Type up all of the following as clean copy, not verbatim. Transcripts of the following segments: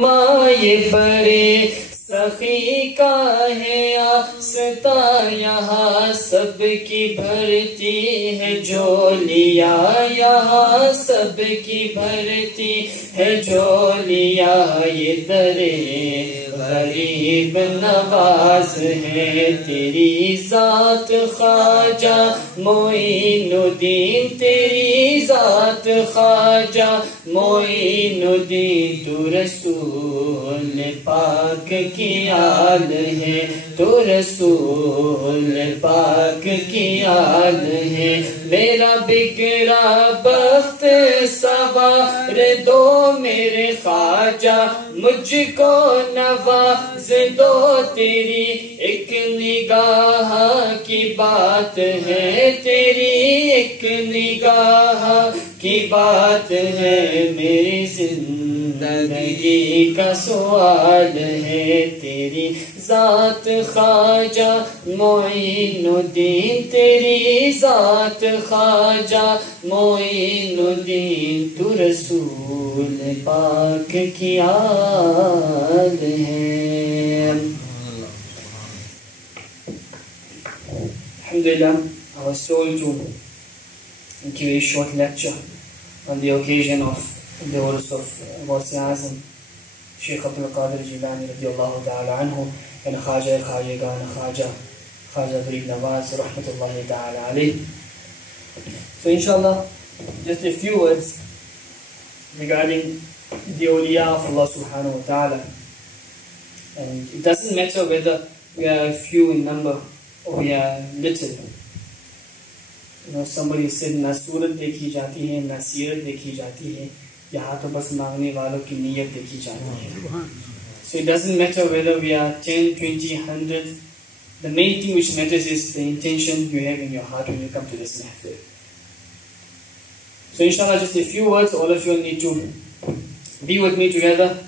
ये बड़े सखी का है आस्ता, यहाँ सबकी भरती है झोलिया, यहाँ सबकी भरती है झोलिया। ये दरे गरीब नवाज है तेरी जात ख्वाजा मोइनुद्दीन, तेरी जात ख्वाजा मोइनुद्दीन। तू रसूल पाक की आल है, तो रसूल पाक की आल है। मेरा बिगड़ा बख्त सवार दो मेरे ख्वाजा, मुझको नवाज दो तेरी एक निगाह की बात है, तेरी एक निगाह की बात है। मेरी जिंदगी का सवाल है, तेरी जात ख्वाजा मोइनुद्दीन, तेरी जात ख्वाजा मोइनुद्दीन। तू रसूल पाक की आल है। Alhamdulillah, I was told to give a short lecture on the occasion of the Urus of Ghaus Azam, Shaykh Abdul Qadir Jilani radiyallahu ta'ala anhu, and Khaja Khajagan Khaja Farid Nawaz rahmatullahi ta'ala alayhi. So inshallah, just a few words regarding the awliya of Allah subhanahu wa ta'ala. And it doesn't matter whether we are few in number or we are little. You know, somebody said ना सूरत देखी जाती है ना सीरत देखी जाती है, यहाँ तो बस मांगने वालों की नीयत देखी जाती है. So it doesn't matter whether we are 10, 20, 100. The main thing which matters is the intention you have in your heart when you come to this mahfil. So inshallah, just a few words. All of you need to be with me together,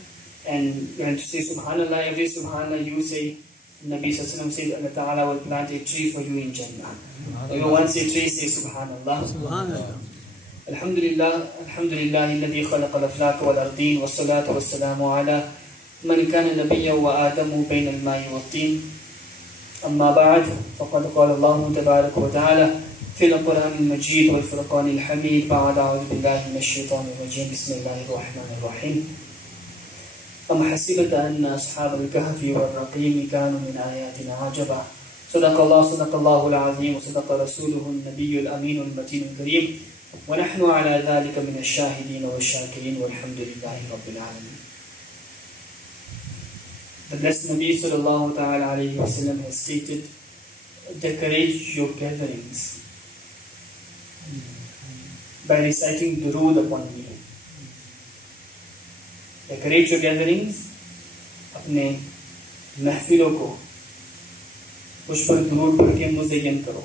and we're going to say subhanallah. Every subhanallah you say, Nabi Sallallahu Alaihi Wasallam said, Allah Ta'ala will plant a tree for you in Jannah. Everyone say tree, say subhanallah. Subhanallah. Alhamdulillah, alhamdulillah, alladhi khalaqa al-aflaq wal-ardeen, was-salatu was-salamu ala man kana nabiyyan wa adamu bayna al-ma'i wat-teen. Amma ba'd, faqad qala Allah tabarak wa ta'ala في القرآن المجيد والفرقان الحميد بعد أعوذ بالله من الشيطان الرجيم بسم الله الرحمن الرحيم أم حسبت أن أصحاب الكهف والرقيم كانوا من آياتنا عجبا صدق الله العظيم وصدق رسوله النبي الأمين المتين الكريم ونحن على ذلك من الشاهدين والشاكرين والحمد لله رب العالمين. The blessed Nabi sallallahu ta'ala alayhi wa sallam has stated, decorate your gatherings by reciting durood upon me. Decorate your gatherings, अपने महफिलों को उस पर दुरूद पढ़ के मुज़य्यन करो.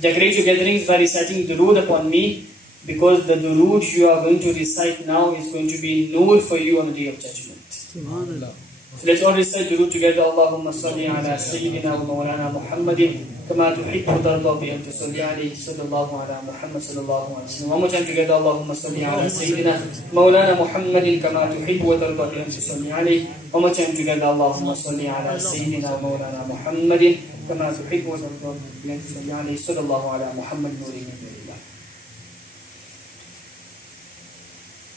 Decorate your gatherings by reciting durood upon me, because the durood you are going to recite now is going to be nur for you on the day of judgment. Subhanallah. So let's all recite durood together. Allahumma salli ala Sayyidina wa Mawlana Muhammadin kama tuhibbu wa tarda bi an tusalli alayhi sallallahu ala Muhammad sallallahu alayhi wa sallam. One more time together. Allahumma salli ala Sayyidina Mawlana Muhammadin kama tuhibbu wa tarda bi an tusalli alayhi. One more time together. Allahumma salli ala Sayyidina Mawlana Muhammadin kama tuhibbu wa tarda bi an tusalli alayhi sallallahu ala Muhammad nuri min nurillah.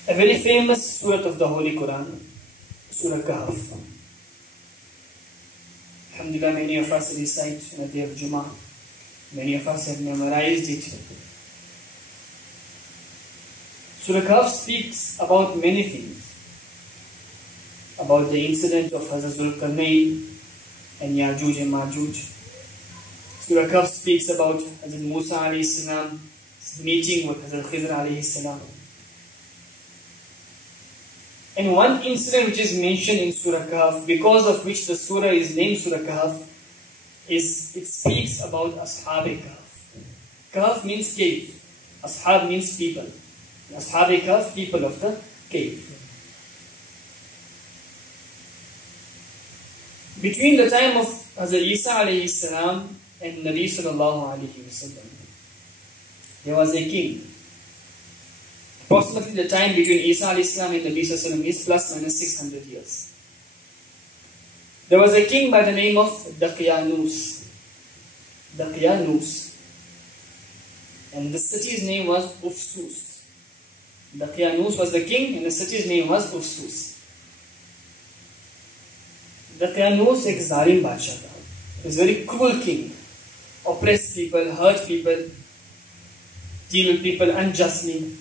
A very famous surah of the Holy Quran, Surah Kahf. Alhamdulillah, many of us recite on the day of Jummah. Many of us have memorized it. Surah Kahf speaks about many things. About the incident of Hazrat Zulkarnain and Yajuj and Majuj. Surah Kahf speaks about Hazrat Musa alayhi salam's meeting with Hazrat Khidr alayhi salam. And one incident which is mentioned in Surah Kahf, because of which the surah is named Surah Kahf, is it speaks about Ashab-e-Kahf. Kahf means cave. Ashab means people. Ashab-e-Kahf, people of the cave. Between the time of Hazrat Isa alayhi salam and Nabi sallallahu alayhi wa sallam, there was a king, Approximately the time between Isa alayhi salam and Nabi sallallahu alayhi wasallam is plus minus 600 years. There was a king by the name of Daqyanus. Daqyanus. And the city's name was Ufsus. Daqyanus was the king and the city's name was Ufsus. Daqyanus एक जालिम बादशाह था. He was a very cruel king. Oppressed people, hurt people, deal with people unjustly.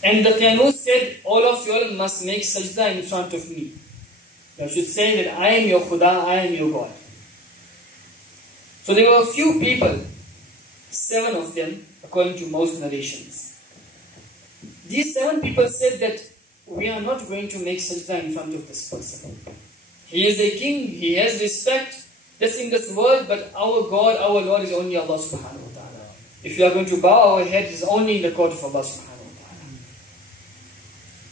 And Daqyanus said, all of you all must make sajda in front of me. You should say that I am your Khuda, I am your God. So there were a few people, 7 of them, according to most narrations. These 7 people said that we are not going to make sajda in front of this person. He is a king, he has respect, that's in this world, but our God, our Lord is only Allah subhanahu wa ta'ala. If you are going to bow our head, it is only in the court of Allah subhanahu wa ta'ala.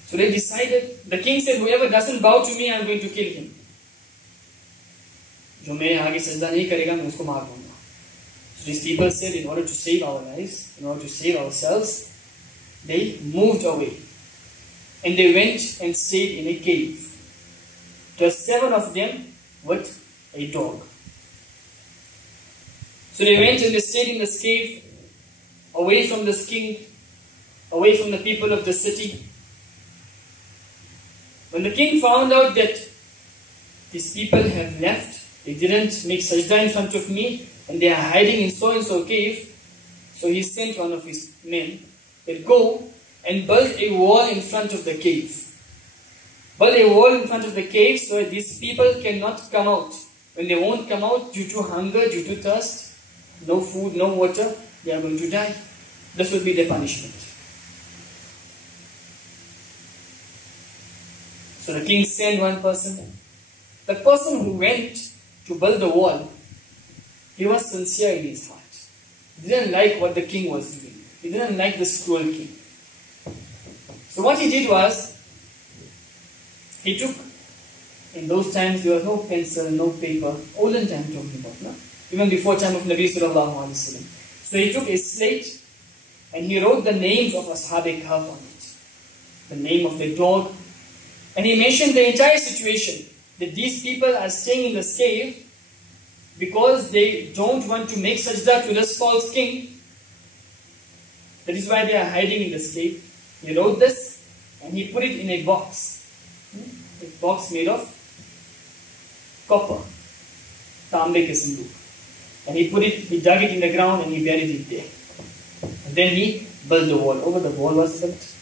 So they decided, the king said, whoever doesn't bow to me, I am going to kill him. जो मेरे आगे सजदा नहीं करेगा मैं उसको मार दूंगा. So these people said, in order to save our lives, in order to save ourselves, they moved away. And they went and stayed in a cave. There were 7 of them with a dog. So they went and they stayed in this cave, away from this king, away from the people of the city. When the king found out that these people have left, they didn't make sajda in front of me, and they are hiding in so and so cave, so he sent one of his men, that go and build a wall in front of the cave. Build a wall in front of the cave so that these people cannot come out. When they won't come out due to hunger, due to thirst, no food, no water, they are going to die. This will be their punishment. So the king sent one person. The person who went to build the wall, he was sincere in his heart. He didn't like what the king was doing. He didn't like this cruel king. So what he did was, he took, in those times there was no pencil, no paper, olden time talking about, no? Even before time of Nabi sallallahu alaihi wasallam. So he took a slate and he wrote the names of Ashab-e-Kahf on it. The name of the dog. And he mentioned the entire situation, that these people are staying in this cave because they don't want to make sajda to this false king. That is why they are hiding in this cave. He wrote this and he put it in a box. A box made of copper. Tambe ke sanduk. And he dug it in the ground and he buried it there. And then he built the wall. Over the wall was built.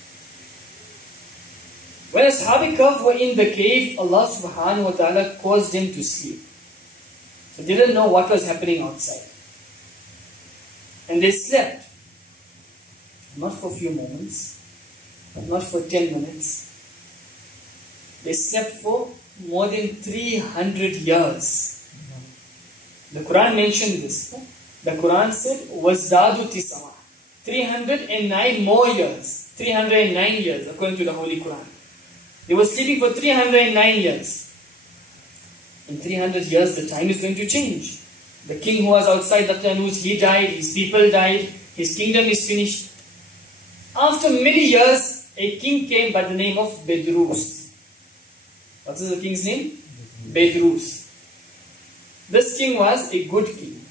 When Ashab-e-Kahf were in the cave, Allah subhanahu wa ta'ala caused them to sleep. So they didn't know what was happening outside. And they slept. Not for a few moments, not for 10 minutes. They slept for more than 300 years. The Quran mentioned this. The Quran said, وَازْدَادُ تِسْعَةً 309 more years. 309 years, according to the Holy Quran. They were sleeping for 309 years. In 300 years, the time is going to change. The king who was outside Daqyanus, he died, his people died, his kingdom is finished. After many years, a king came by the name of Bedrus. What is the king's name? Bedrus. This king was a good king.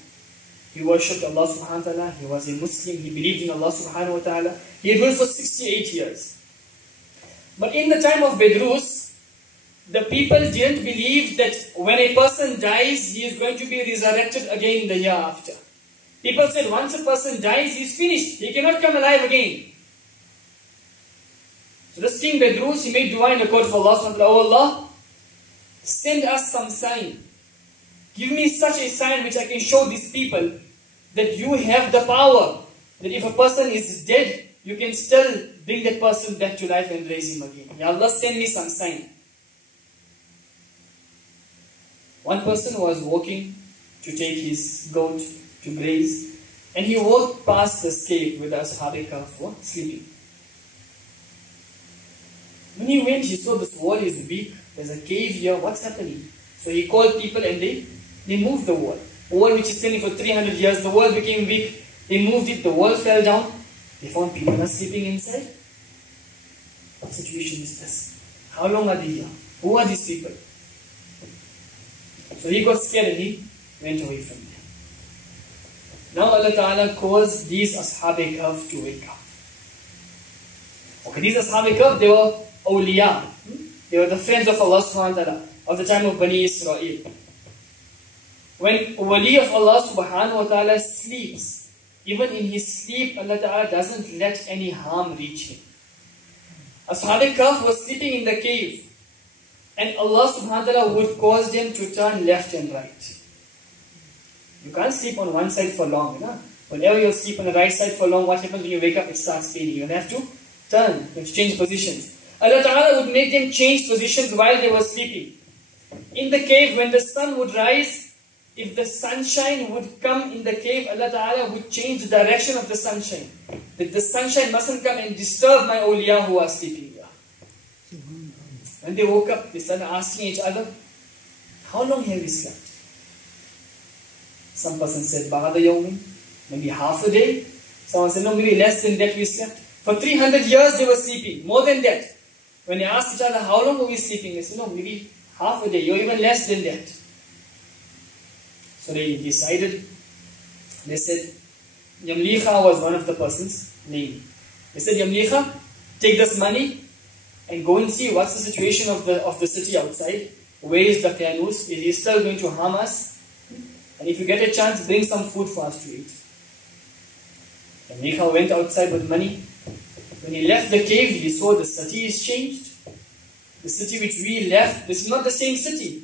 He worshipped Allah subhanahu wa ta'ala. He was a Muslim. He believed in Allah subhanahu wa ta'ala. He ruled for 68 years. But in the time of Bedrus, the people didn't believe that when a person dies, he is going to be resurrected again in the year after. People said once a person dies, he is finished. He cannot come alive again. So this king Bedrus, he made dua in the court of Allah subhanahu wa ta'ala. Oh Allah, send us some sign. Give me such a sign which I can show these people that you have the power. That if a person is dead, you can still bring that person back to life and raise him again. Ya Allah, send me some sign. One person was walking to take his goat to graze, and he walked past this cave where the Ashab-e-Kahf were sleeping. When he went, he saw this wall is weak. There's a cave here. What's happening? So he called people and they moved the wall. A wall which is standing for 300 years, the wall became weak. They moved it, the wall fell down. They found people are sleeping inside. What situation is this? How long are they here? Who are these people? So he got scared and he went away from there. Now Allah Ta'ala caused these Ashab-e Kahf to wake up. Okay, these Ashab-e Kahf, they were awliya. They were the friends of Allah subhanahu wa ta'ala of the time of Bani Israel. When a wali of Allah subhanahu wa ta'ala sleeps, even in his sleep, Allah Ta'ala doesn't let any harm reach him. Ashab-e Kahf was sleeping in the cave, and Allah subhanahu wa ta'ala would cause them to turn left and right. You can't sleep on one side for long. You know? Whenever you sleep on the right side for long, what happens when you wake up? It starts paining. You have to turn, you have to change positions. Allah Ta'ala would make them change positions while they were sleeping. In the cave, when the sun would rise, if the sunshine would come in the cave, Allah Ta'ala would change the direction of the sunshine. That the sunshine mustn't come and disturb my awliya who are sleeping here. When they woke up, they started asking each other, how long have we slept? Some person said, Ba'ada yawmin, maybe half a day. Someone said, no, maybe less than that we slept. For 300 years they were sleeping, more than that. When they asked each other, how long were we sleeping? They said, no, maybe half a day, or even less than that. So they decided, they said, Yamliha was one of the person's name. They said, Yamliha, take this money and go and see what's the situation of the city outside. Where is Daqyanus? Is he still going to harm us? And if you get a chance, bring some food for us to eat. Yamliha went outside with money. When he left the cave, he saw the city is changed. The city which we left, this is not the same city.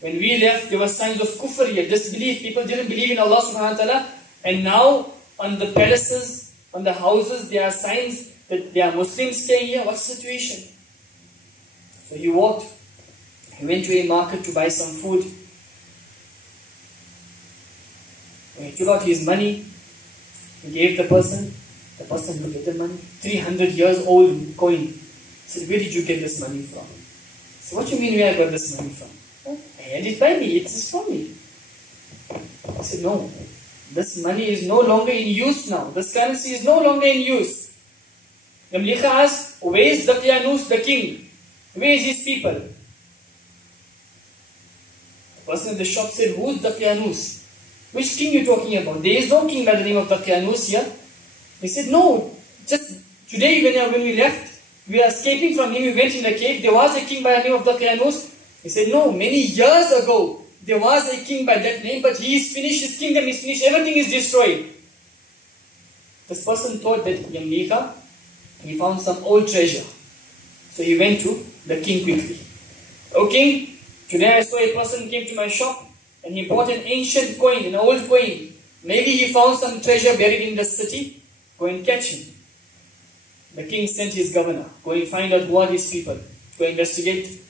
When we left, there were signs of kufr here, disbelief. People didn't believe in Allah subhanahu wa ta'ala. And now, on the palaces, on the houses, there are signs that there are Muslims staying here. What's the situation? So he walked. He went to a market to buy some food. When he took out his money, he gave the person looked at the money. 300 years old coin. He said, where did you get this money from? He said, what do you mean where I got this money from? I had it by me, it is from me. I said, no, this money is no longer in use now. This currency is no longer in use. Yamliha asked, where is Daqyanus, the king? Where is his people? The person in the shop said, who's Daqyanus? Which king are you talking about? There is no king by the name of Daqyanus here. He said, no, just today when we left, we are escaping from him, we went in the cave, there was a king by the name of Daqyanus. He said, no, many years ago, there was a king by that name, but he is finished, his kingdom is finished, everything is destroyed. This person thought that Yamliha, he found some old treasure. So he went to the king quickly. O king, today I saw a person came to my shop, and he bought an ancient coin, an old coin. Maybe he found some treasure buried in the city. Go and catch him. The king sent his governor. Go and find out who are these people. Go investigate.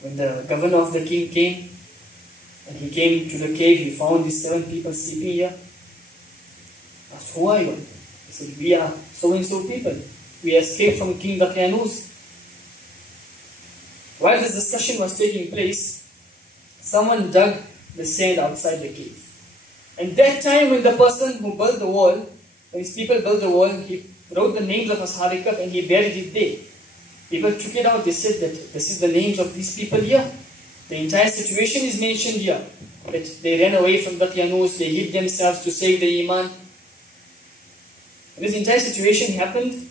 When the governor of the king came, and he came to the cave, he found these 7 people sleeping here. Asked, who are you? He said, we are so-and-so people. We escaped from King Daqyanus. While this discussion was taking place, someone dug the sand outside the cave. And that time when the person who built the wall, when his people built the wall, he wrote the names of Ashab-e Kahf and he buried it there. People took it out, they said that this is the names of these people here. The entire situation is mentioned here. That they ran away from Daqyanus, they hid themselves to save the Iman. When this entire situation happened,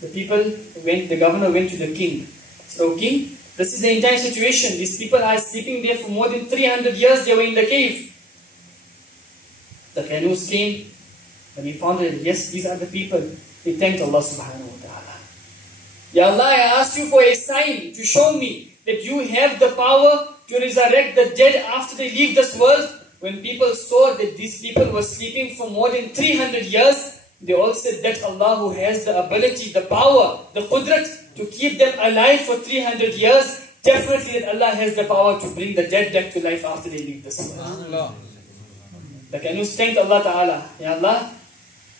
the governor went to the king. So, king, this is the entire situation. These people are sleeping there for more than 300 years, they were in the cave. Daqyanus came, when he found that, yes, these are the people, he thanked Allah subhanahu wa ta'ala. Ya Allah, I asked you for a sign to show me that you have the power to resurrect the dead after they leave this world. When people saw that these people were sleeping for more than 300 years, they all said that Allah who has the ability, the power, the qudrat to keep them alive for 300 years, definitely that Allah has the power to bring the dead back to life after they leave this world. Daqyanus thanked Allah Ta'ala. Ya Allah,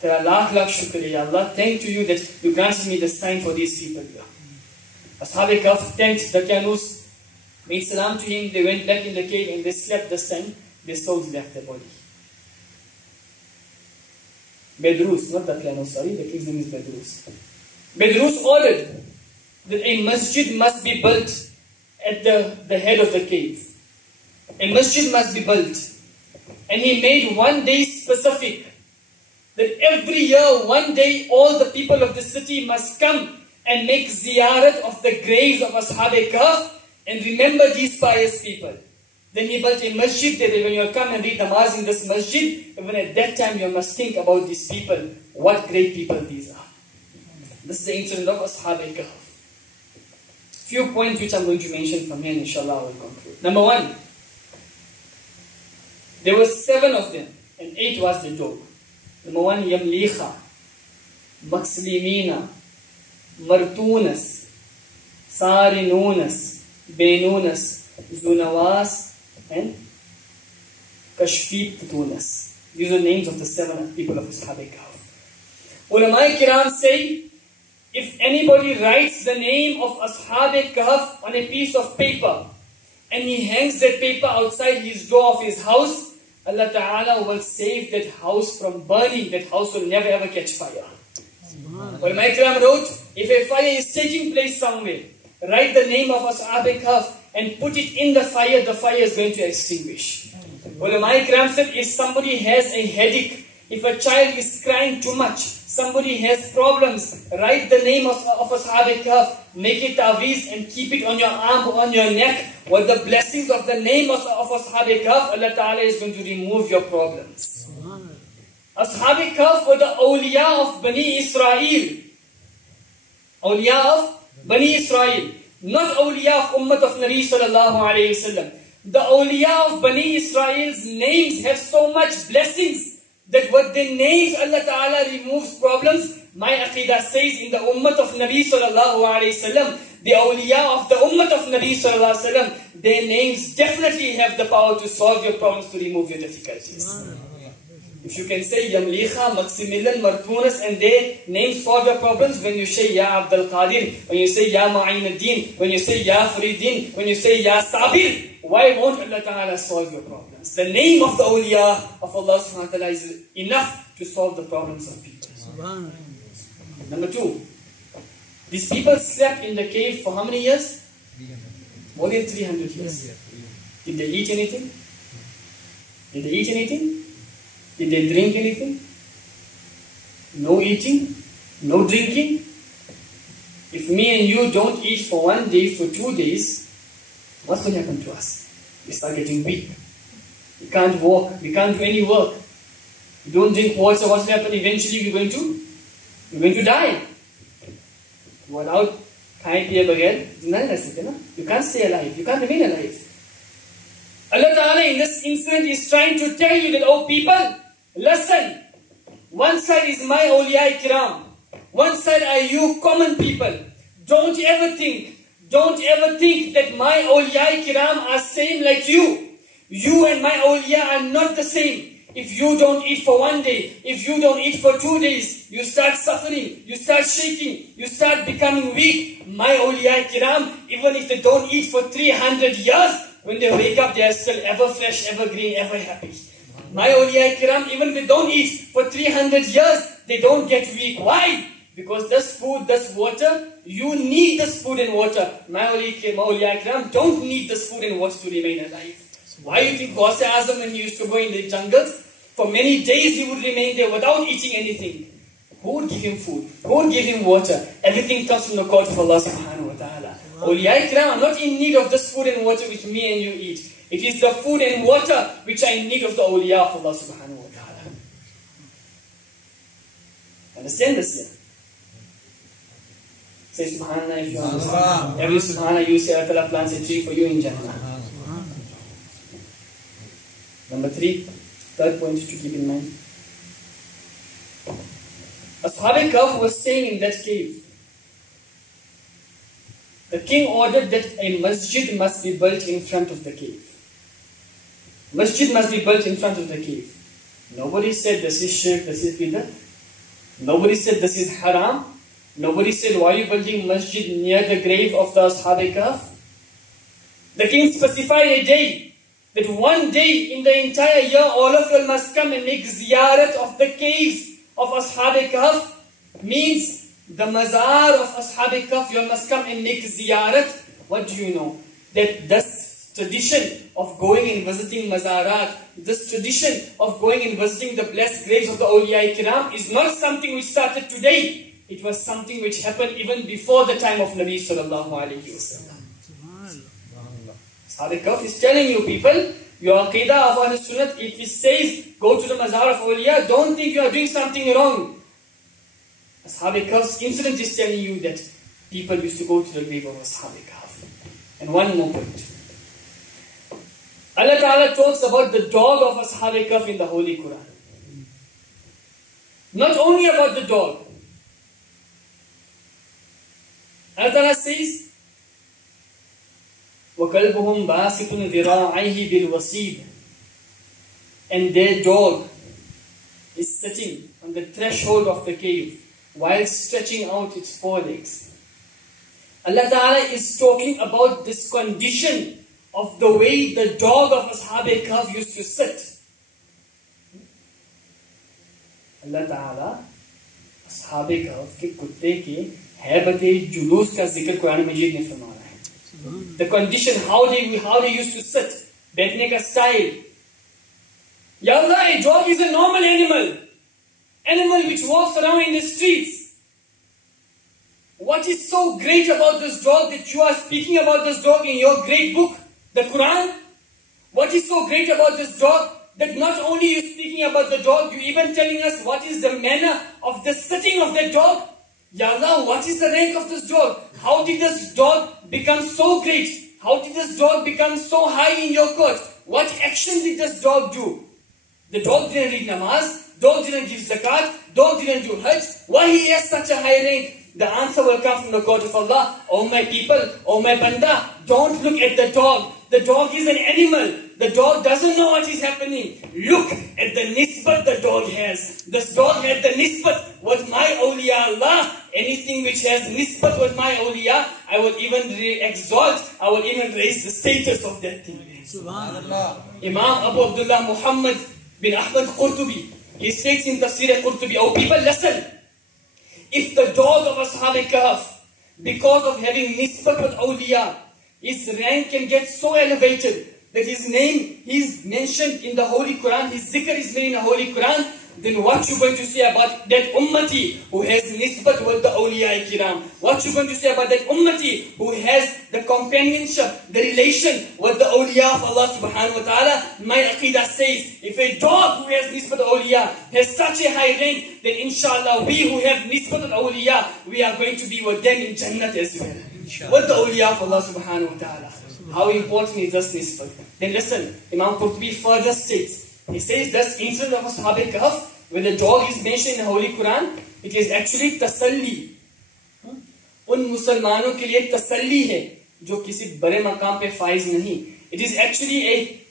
Tera lakh lakh shukr, Ya Allah, thank to you that you granted me the sign for these people here. Ashab-e Kahf thanked Daqyanus, made salam to him, they went back in the cave and they slept this time, their souls left their body. Bedrus, not the piano, sorry, the king's name is Bedrus. Bedrus ordered that a masjid must be built at the head of the cave. A masjid must be built. And he made one day specific, that every year, one day, all the people of the city must come and make ziyarat of the graves of Ashab-e-Kahf and remember these pious people. Then he built a masjid that when you come and read namaz in this masjid, even at that time you must think about these people, what great people these are. This is the incident of Ashab-e-Kahf. Few points which I'm going to mention from here, inshallah I will conclude. Number one, there were 7 of them, and 8 was the dog. Number one, Yamliha, Makslimina, Martunas, Sarinunas, Benunas, Zunawas, and Kashfitunas. These are names of the 7 people of Ashab-e-Kahf. Ulama-i-Kiram say, if anybody writes the name of Ashab-e-Kahf on a piece of paper, and he hangs that paper outside his door of his house, Allah Ta'ala will save that house from burning. That house will never ever catch fire. Ulama Ikram wrote, if a fire is taking place somewhere, write the name of Ashab-e-Kahf and put it in the fire is going to extinguish. Ulama Ikram said, if somebody has a headache, if a child is crying too much, somebody has problems, write the name of Ashab-e-Kahf, make it ta'weez and keep it on your arm or on your neck. With the blessings of the name of Ashab-e-Kahf, Allah Ta'ala is going to remove your problems. Ashab-e-Kahf were the awliya of Bani Israel. Awliya of Bani Israel. Not awliya of Ummah of Nabi Sallallahu Alaihi Wasallam. The awliya of Bani Israel's names have so much blessings that with their names Allah Ta'ala removes problems. My aqidah says in the Ummah of Nabi Sallallahu Alaihi Wasallam, the awliya of the Ummah of Nabi Sallallahu Alaihi Wasallam, their names definitely have the power to solve your problems, to remove your difficulties. If you can say Yamliha, Maximilian, Martunas, and their names solve your problems, when you say Ya Abdul Qadir, when you say Ya Ma'in-ad-Din, when you say Ya Faridin, when you say Ya Sabir, why won't Allah Ta'ala solve your problems? The name of the awliya of Allah Subhanahu wa Ta'ala is enough to solve the problems of people. Number 2, these people slept in the cave for how many years? More than 300 years. Did they eat anything? Did they eat anything? Did they drink anything? No eating, no drinking. If me and you don't eat for 1 day, for 2 days, what's going to happen to us? We start getting weak. We can't walk, we can't do any work. We don't drink water, what's going to happen? Eventually we're going to die. Without you can't stay alive, you can't remain alive. Allah Ta'ala in this incident is trying to tell you that, oh people, listen, one side is my awliya kiram, one side are you common people. Don't ever think that my awliya kiram are same like you. You and my awliya are not the same. If you don't eat for 1 day, if you don't eat for 2 days, you start suffering, you start shaking, you start becoming weak. My awliya kiram, even if they don't eat for 300 years, when they wake up, they are still ever fresh, ever green, ever happy. My awliya kiram, even if they don't eat for 300 years, they don't get weak. Why? Because this food, this water, you need this food and water. My awliya kiram don't need this food and water to remain alive. Why do you think Gauss Azam, when he used to go in the jungles, for many days he would remain there without eating anything? Who would give him food? Who would give him water? Everything comes from the court of Allah Subhanahu wa Ta'ala. Awliya Ikram are not in need of this food and water which me and you eat. It is the food and water which are in need of the awliya of Allah Subhanahu wa Ta'ala. Understand this here? Say Subhanallah if you understand. Every Subhanallah you say, Allah plants a tree for you in Jannah. Number 3, third point to keep in mind. Ashab-e-Kahf was staying in that cave. The king ordered that a masjid must be built in front of the cave. Masjid must be built in front of the cave. Nobody said this is shirk, this is bidah. Nobody said this is haram. Nobody said why are you building masjid near the grave of the Ashab-e-Kahf. The king specified a day. That 1 day in the entire year, all of you must come and make ziyarat of the caves of Ashab Kahf means the mazar of Ashab Kahf, you must come and make ziyarat. What do you know? That this tradition of going and visiting mazarat, this tradition of going and visiting the blessed graves of the awliya kiram is not something which started today. It was something which happened even before the time of Nabi sallallahu alayhi wasallam. Ashab Kahf is telling you people, your aqidah of Ahl Sunnah, if it says go to the mazar of awliya, don't think you are doing something wrong. Ashab Kahf's incident is telling you that people used to go to the grave of Ashab Kahf. And one more point. Allah Ta'ala talks about the dog of Ashab Kahf in the Holy Quran. Not only about the dog. Allah Ta'ala says, وَكَلْبُهُمْ بَاسِطٌ ذِرَاعَيْهِ بِالْوَصِيدِ. And their dog is sitting on the threshold of the cave while stretching out its forelegs. Allah Ta'ala is talking about this condition of the way the dog of Ashab Kahf used to sit. Allah Ta'ala Ashab Kahf के कुत्ते के हैबत जुलूस का जिक्र कुरान मजीद में फरमा रहा है. The condition, how they used to sit, बैठने का style. Ya Allah, a dog is a normal animal which walks around in the streets. What is so great about this dog that you are speaking about this dog in your great book, the Quran? What is so great about this dog that not only you speaking about the dog, you even telling us what is the manner of the sitting of that dog? Ya Allah, what is the rank of this dog? How did this dog become so great? How did this dog become so high in your court? What action did this dog do? The dog didn't read namaz, dog didn't give zakat, dog didn't do hajj. Why he has such a high rank? The answer will come from the court of Allah. Oh my people, oh my banda, don't look at the dog. The dog is an animal. The dog doesn't know what is happening. Look at the nisbat the dog has. This dog had the nisbat with my awliya Allah. Anything which has nisbat with my awliya, I will even exalt, I will even raise the status of that thing. Subhanallah. Imam Abu Abdullah Muhammad bin Ahmad Qurtubi, he states in Tafsir Qurtubi, oh people, listen. If the dog of Ashab Kahf, because of having nisbat with awliya, his rank can get so elevated that his name is mentioned in the Holy Quran, his zikr is made in the Holy Quran, then what you going to say about that ummati who has nisbat with the awliya kiram? What you going to say about that ummati who has the companionship, the relation with the awliya of Allah subhanahu wa ta'ala? My aqidah says, if a dog who has nisbat awliya has such a high rank, then inshallah we who have nisbat awliya, we are going to be with them in Jannat as well. With the awliya of Allah subhanahu wa ta'ala. How important is this nisbat? Then listen, Imam Qurtubi further states, he says this incident of Ashab Kahf, where the dog is mentioned in the Holy Quran, it is actually tasalli. उन मुसलमानों के लिए तसल्ली है जो किसी बड़े मकाम पे फाइज नहीं. It is actually a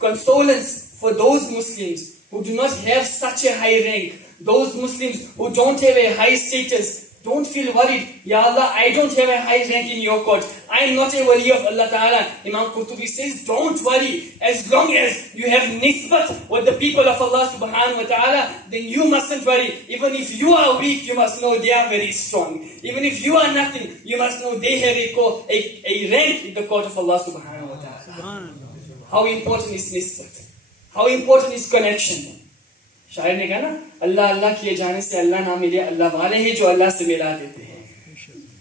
consolence for those Muslims who do not have such a high rank, those Muslims who don't have a high status. Don't feel worried. Ya Allah, I don't have a high rank in your court. I am not a wali of Allah Ta'ala. Imam Qurtubi says, don't worry. As long as you have nisbat with the people of Allah Subhanahu wa Ta'ala, then you mustn't worry. Even if you are weak, you must know they are very strong. Even if you are nothing, you must know they have a rank in the court of Allah Subhanahu wa Ta'ala. How important is nisbat? How important is connection? शायर ने कहा ना, अल्लाह अल्लाह किए जाने से अल्लाह ना मिले, अल्लाह वाले हैं जो अल्लाह से मिला देते हैं.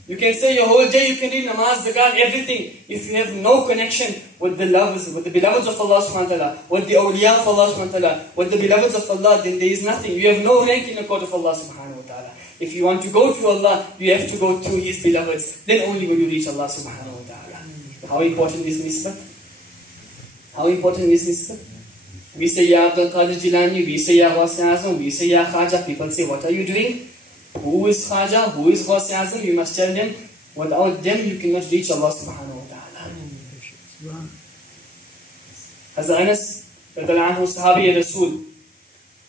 You can say your whole day, you can read namaz, zakat, everything. If you have no connection with the lovers, with the beloveds of Allah subhanahu wa ta'ala, with the awliya of Allah subhanahu wa ta'ala, with the beloveds of Allah, then there is nothing. You have no rank in the court of Allah subhanahu wa ta'ala. If you want to go to Allah, you have to go through His beloveds. Then only will you reach Allah subhanahu wa ta'ala. How important is nisbat? How important is nisbat? We say Ya Abdul Qadir Jilani, we say Ya Ghaus Azam, we say Ya Khaja. People say, what are you doing? Who is Khaja? Who is Ghaus Azam? You must tell them, without them you cannot reach Allah subhanahu wa ta'ala. Hazrat Anas, Sahabi Rasul,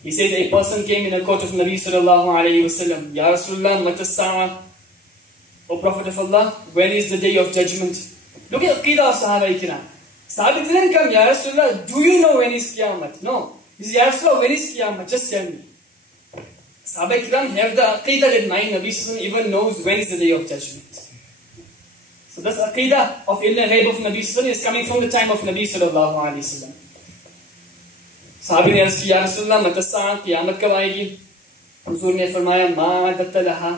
he says a person came in the court of Nabi sallallahu alayhi wa sallam. Ya Rasulullah, Mata Sa'a, O Prophet of Allah, when is the day of judgment? Look at Aqidah of Sahaba Ikram. Sahabi didn't come, Ya Rasulullah, do you know when is Qiyamah? No. He said, Ya Rasulullah, when is Qiyamah? Just tell me. Sahaba Ikram have the aqidah that my Nabi even knows when is the day of judgment. So this aqidah of ilm ghaib of Nabi is coming from the time of Nabi sallallahu alaihi wasallam. Sahabi ne अर्ज़ किया, या रसूलल्लाह मतस्सा, क़यामत कब आएगी? हुज़ूर ने फरमाया, मा अदत्त लहा,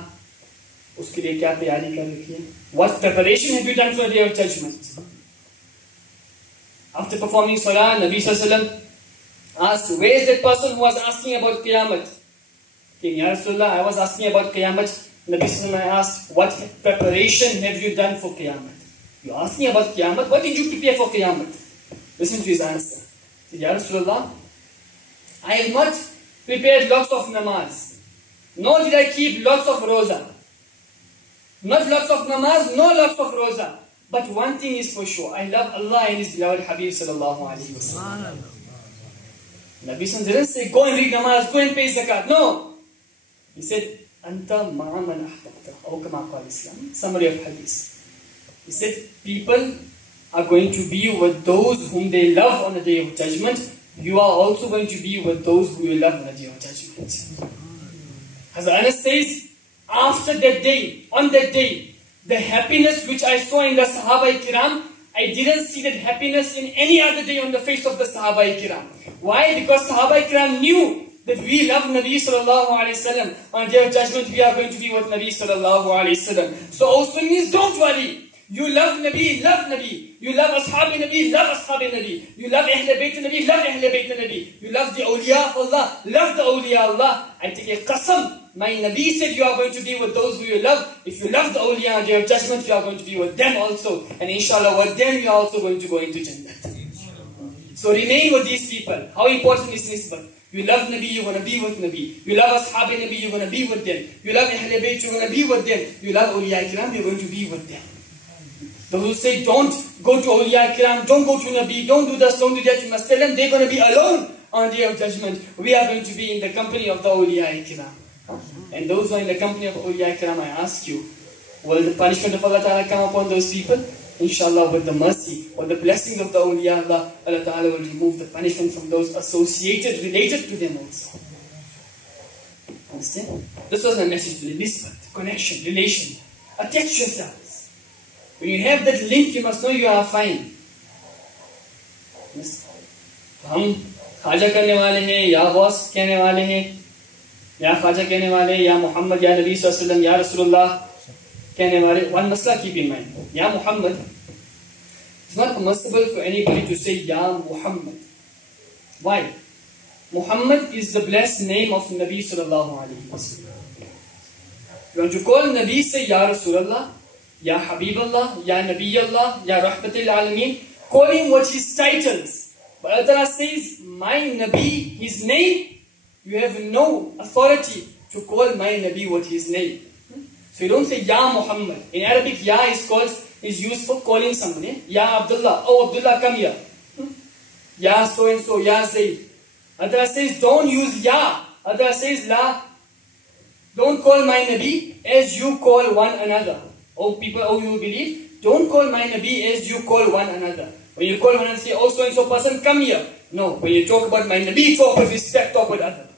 उसके लिए क्या तैयारी कर रखी है? What preparation have you done for the day of judgment? After performing salah, Nabi sallallahu alaihi wasallam asked, where is that person who was asking about Qiyamah? Ya Rasulullah, I was asking about Qiyamah. Nabi sallallahu alaihi wasallam asked, what preparation have you done for Qiyamah? You asked me about Qiyamah, what did you prepare for Qiyamah? Listen to his answer. He said, Ya Rasulullah, I have not prepared lots of namaz, nor did I keep lots of roza. Not lots of namaz, nor lots of roza. But one thing is for sure, I love Allah and His beloved Habib sallallahu alaihi wasallam. Nabi sallallahu didn't say, go and read namaz, go and pay zakat. No. He said, Anta ma'a man ahbabta. Or kama qala Islam. Summary of hadith. He said, people are going to be with those whom they love on the day of judgment. You are also going to be with those who you love on the day of judgment. Hazrat Anas says, after that day, on that day, the happiness which I saw in the Sahaba Kiram, I didn't see that happiness in any other day on the face of the Sahaba Kiram. Why? Because Sahaba Kiram knew that we love Nabi sallallahu alayhi wasallam. On the day of judgment, we are going to be with Nabi sallallahu alayhi wasallam. So all Sunnis, don't worry. You love Nabi, love Nabi. You love Ashab Nabi, love Ashab Nabi. You love Ahl Bayt Nabi, love Ahl Bayt Nabi. You love the awliya of Allah, love the awliya of Allah. I take a qasam. My Nabi said you are going to be with those who you love. If you love the awliya on the day of judgment, you are going to be with them also. And inshallah, with them you are also going to go into Jannah. So remain with these people. How important is nisbat? You love Nabi, you're going to be with Nabi. You love Ashab Nabi, you're going to be with them. You love Ahl Bayt, you're going to be with them. You love awliya kiram, you're going to be with them. Those who say, don't go to awliya kiram, don't go to Nabi, don't do this, don't do that, you must tell them they're going to be alone on the day of judgment. We are going to be in the company of the awliya kiram. And those who are in the company of awliya kiram, I ask you, will the punishment of Allah Ta'ala come upon those people? Inshallah, with the mercy or the blessings of the awliya, Allah Ta'ala will remove the punishment from those associated, related to them also. Understand? This was my message to the nisbat, connection, relation. Attach yourselves. When you have that link, you must know you are fine. Yes. हम खाजा करने वाले हैं, या गौस कहने वाले हैं, या खाजा कहने वाले, या मोहम्मद, या नबी सल्लल्लाहु अलैहि वसल्लम, या रसूलुल्लाह कहने वाले. One masla keep in mind. Ya Muhammad. It's not permissible for anybody to say Ya Muhammad. Why? Muhammad is the blessed name of Nabi sallallahu alaihi wasallam. You want to call Nabi, say Ya Rasulullah, Ya Habiballah, Ya Nabiyallah, Ya Rahmatul Alameen. Call him what his titles. But Allah says, my Nabi, his name, you have no authority to call my Nabi what his name. So you don't say Ya Muhammad. In Arabic, Ya is used for calling somebody. Ya Abdullah. Oh Abdullah, come here. Ya so and so, Ya Zayd. Allah says, don't use Ya. Allah says, La. Don't call my Nabi as you call one another. Oh people, oh you believe, don't call my Nabi as you call one another. When you call one another, say, oh so and so person, come here. No, when you talk about my Nabi, talk with respect, talk with adab.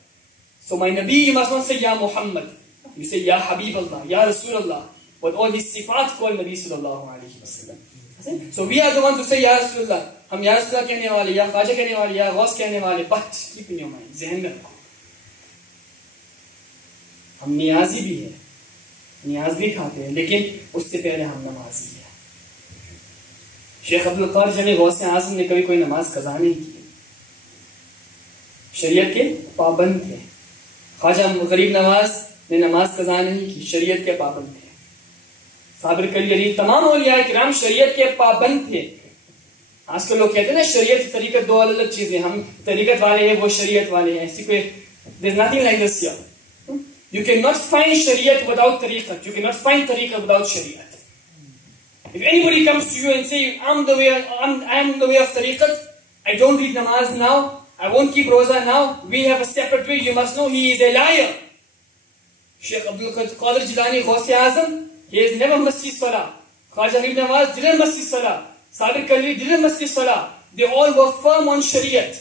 So my Nabi, you must not say Ya Muhammad. You say Ya Habiballah, Ya Rasulullah. But all these sifat call Nabi sallallahu alayhi wa sallam. So we are the ones who say Ya Rasulullah. हम या रसूलुल्लाह कहने वाले, या ख्वाजा कहने वाले, या गौस कहने वाले. But keep in your mind, ज़हन में रखो, हम नियाजी भी हैं, नियाज भी खाते हैं, लेकिन उससे पहले हम नमाजी हैं. शेख अब्दुल क़ादिर जने गौस आज़म ने कभी कोई नमाज कज़ा नहीं की, शरीयत के पाबंद थे. ख्वाजा गरीब नवाज ने नमाज कज़ा नहीं की, शरीयत के पाबंद थे. साबिर कली तमाम औलिया किराम शरीयत के पाबंद थे. आजकल लोग कहते हैं ना शरीयत तरीकत दो अलग अलग चीजें, हम तरीकत वाले हैं, वो शरीयत वाले हैं. ऐसी कोई, there is nothing like this here. You cannot find shariat without tariqat. You cannot find tariqat without shariat. If anybody comes to you and say, I am the way of tariqat, I don't read namaz now, I won't keep roza now, we have a separate way, you must know he is a liar. Sheikh Abdul Qadir Jilani Ghaus Azam, he has never masjid salah. Khaja Ibn Nawaz didn't masjid salah. Sabir Kalvi didn't masjid salah. They all were firm on shariat.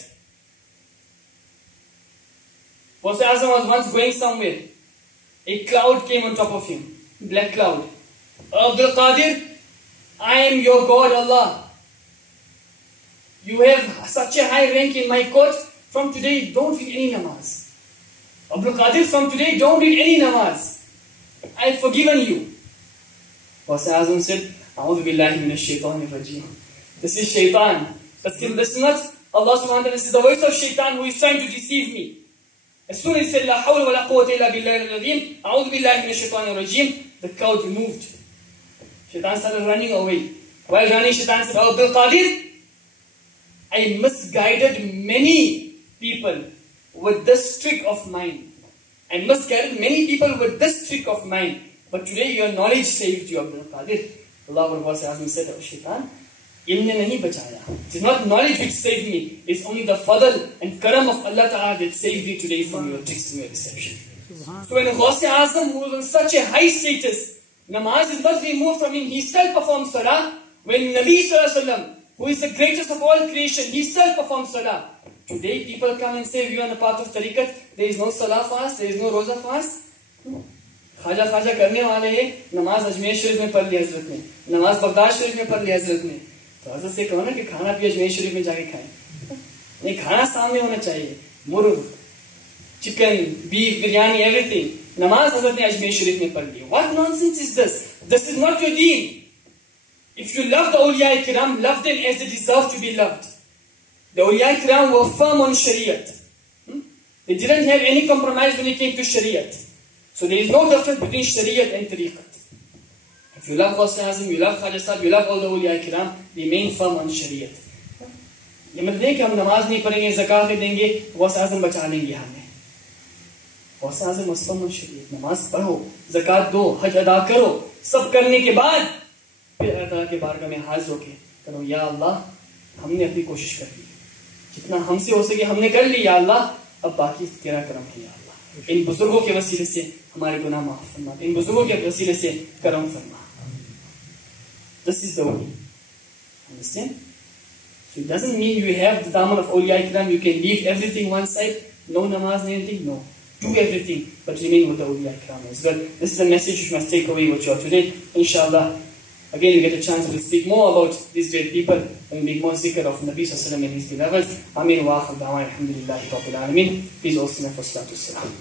Prophet Azam was once going somewhere. A cloud came on top of him, black cloud. Abdul Qadir, I am your God, Allah. You have such a high rank in my court. From today, don't read any namaz. Abdul Qadir, from today, don't read any namaz. I have forgiven you. Prophet Azam said, A'udhu billahi minash shaitanir rajim. This is shaitan. This is not Allah subhanahu wa ta'ala. This is the voice of shaitan who is trying to deceive me. As soon as he said, La hawla wa la quwwata illa billahi al-azim, A'udhu billahi minash shaitanir rajim, the cloud removed. Shaitan started running away. While running, shaitan said, Abdul Qadir, I misguided many people with this trick of mine. I misguided many people with this trick of mine. But today your knowledge saved you, Abdul Qadir. Allah said, oh Shaitan, ilm ne nahi bachaya. It is not knowledge which saved me. It is only the fadl and karam of Allah Ta'ala that saved me today from your tricks and your deception. So when Ghaus Azam, who was on such a high status, namaz is not removed from him, he still performed salah. When Nabi Sallallahu Alaihi Wasallam, who is the greatest of all creation, he still performs salah. Today people come and say, we are on the path of tariqat, there is no salah fast, there is no roza fast. खाजा खाजा करने वाले हैं, नमाज अजमेर शरीफ में पढ़ ली हजरत ने, नमाज बगदाद शरीफ में पढ़ ली हजरत ने. तो हजरत से कहो ना कि खाना भी अजमेर शरीफ में जाके खाएं. नहीं, खाना सामने होना चाहिए. मुर्ग, चिकन, बीफ, बिरयानी, एवरीथिंग. नमाज हजरत ने अजमेर शरीफ में पढ़ ली. What nonsense is this? This is not your deen. If you love the awliya kiram, love them as they deserve to be loved. The awliya kiram were firm on shariat. They didn't have any compromise when it came to shariat. So there is no difference between shariat and tariqat. If you love Ghaus Azam, you love Khaja Sahib, you love all the awliya kiram, remain firm on shariat. ये मत नहीं कि हम नमाज नहीं पढ़ेंगे, ज़कात नहीं देंगे, Ghaus Azam बचा लेंगे हमें. Ghaus Azam was firm on shariat. नमाज पढ़ो, ज़कात दो, हज अदा करो, सब करने के बाद फिर अल्लाह ताला के बारगाह में हाजिर होके करो, या अल्लाह हमने अपनी कोशिश कर ली, जितना हमसे हो सके हमने कर ली, या अल्लाह अब बाकी तेरा करम है, या अल्लाह इन बुजुर्गों के वसीले से हमारे गुनाह माफ फरमा, इन बुजुर्गों के वसीले से करम फरमा. This is the way. Understand? So it doesn't mean you have the daman of awliya ikram, you can leave everything one side, no namaz, no anything, no. Do everything, but remain with the awliya ikram as well. This is a message you must take away with you today. Inshallah, again we get a chance to speak more about these great people and make more zikr of Nabi Sallallahu Alaihi Wasallam and his beloveds. Ameen wa akhir da'wan alhamdulillahi rabbil alameen. Please also for salatu salam.